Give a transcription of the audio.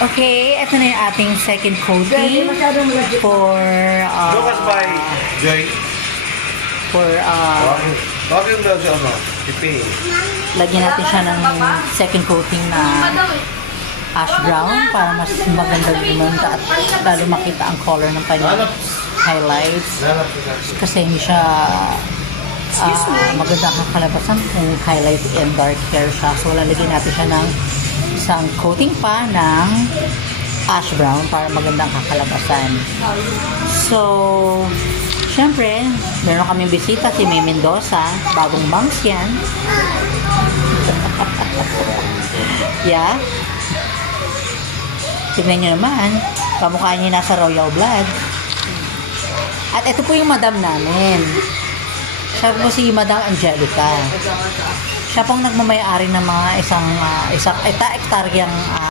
Okay, ito na yung ating second coating for Lucas by Joy. for Bakit daw siya ano? Tipi. lagyan natin siya ng second coating na ash brown para mas maganda gumanda at lalo makita ang color ng kanyang highlights. Kasi hindi siya magandang kakalabasan kung highlight and dark hair siya. So, lalagyan natin siya ng isang coating pa ng ash brown para magandang kakalabasan. So, syempre, meron kaming bisita si May Mendoza. Bagong moms yan. Yeah. Tignan nyo naman. Kamukha niya nasa Royal Blood. At ito po yung madam namin. Siya po si Madam Angelica. Siya pong nagmamayari ng mga isang hektaryang